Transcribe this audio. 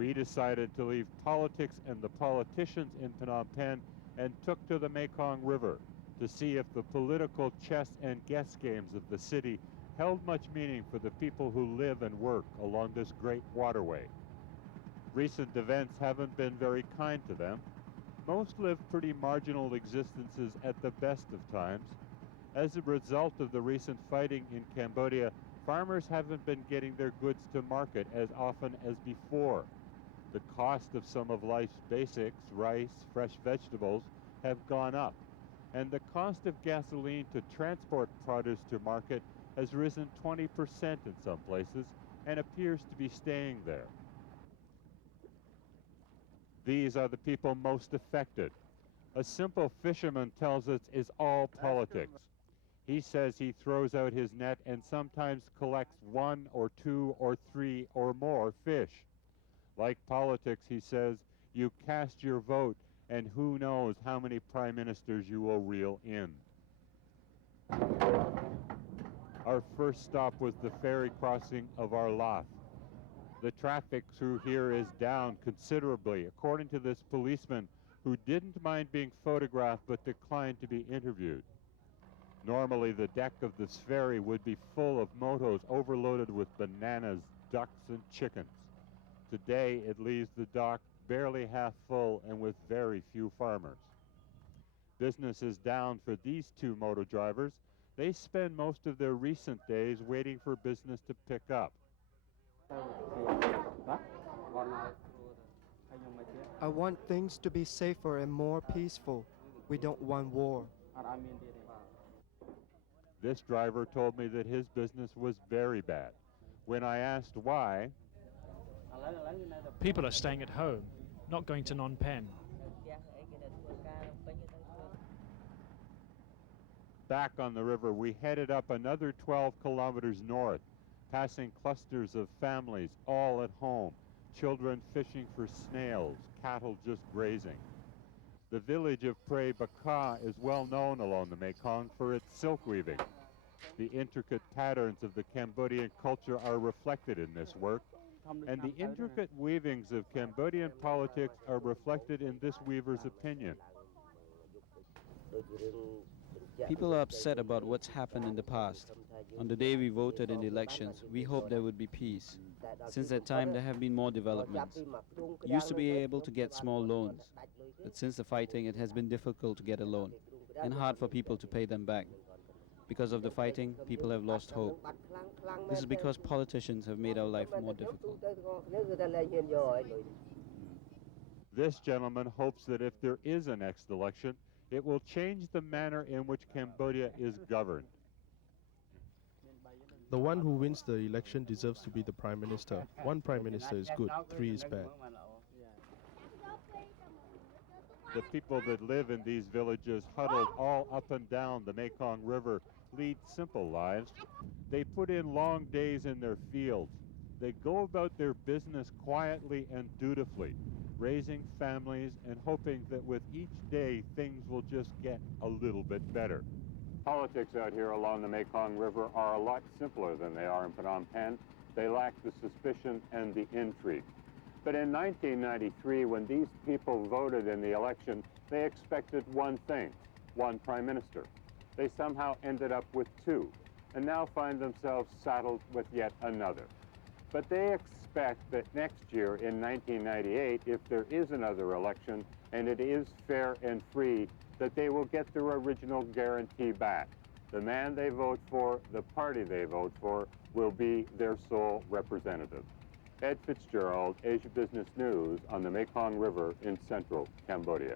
We decided to leave politics and the politicians in Phnom Penh and took to the Mekong River to see if the political chess and guess games of the city held much meaning for the people who live and work along this great waterway. Recent events haven't been very kind to them. Most live pretty marginal existences at the best of times. As a result of the recent fighting in Cambodia, farmers haven't been getting their goods to market as often as before. The cost of some of life's basics, rice, fresh vegetables, have gone up, and the cost of gasoline to transport produce to market has risen 20% in some places and appears to be staying there. These are the people most affected. A simple fisherman tells us it's all politics. He says he throws out his net and sometimes collects 1 or 2 or 3 or more fish. Like politics, he says, you cast your vote and who knows how many prime ministers you will reel in. Our first stop was the ferry crossing of Arlath. The traffic through here is down considerably, according to this policeman who didn't mind being photographed but declined to be interviewed. Normally the deck of this ferry would be full of motos overloaded with bananas, ducks, and chickens. Today it leaves the dock barely half full and with very few farmers. Business is down for these two moto drivers. They spend most of their recent days waiting for business to pick up. I want things to be safer and more peaceful. We don't want war. This driver told me that his business was very bad. When I asked why, people are staying at home, not going to Phnom Penh. Back on the river, we headed up another 12 kilometers north, passing clusters of families all at home, children fishing for snails, cattle just grazing. The village of Pre Baka is well known along the Mekong for its silk weaving. The intricate patterns of the Cambodian culture are reflected in this work, and the intricate weavings of Cambodian politics are reflected in this weaver's opinion. People are upset about what's happened in the past. On the day we voted in the elections, we hoped there would be peace. Since that time, there have been more developments. We used to be able to get small loans, but since the fighting, it has been difficult to get a loan and hard for people to pay them back. Because of the fighting, people have lost hope. This is because politicians have made our life more difficult. This gentleman hopes that if there is a next election, it will change the manner in which Cambodia is governed. The one who wins the election deserves to be the prime minister. 1 prime minister is good, 3 is bad. The people that live in these villages, huddled all up and down the Mekong River, lead simple lives. They put in long days in their fields. They go about their business quietly and dutifully, raising families and hoping that with each day things will just get a little bit better. Politics out here along the Mekong River are a lot simpler than they are in Phnom Penh. They lack the suspicion and the intrigue. But in 1993, when these people voted in the election, they expected one thing, 1 prime minister. They somehow ended up with 2, and now find themselves saddled with yet another. But they expect that next year, in 1998, if there is another election, and it is fair and free, that they will get their original guarantee back. The man they vote for, the party they vote for, will be their sole representative. Ed Fitzgerald, Asia Business News, on the Mekong River in central Cambodia.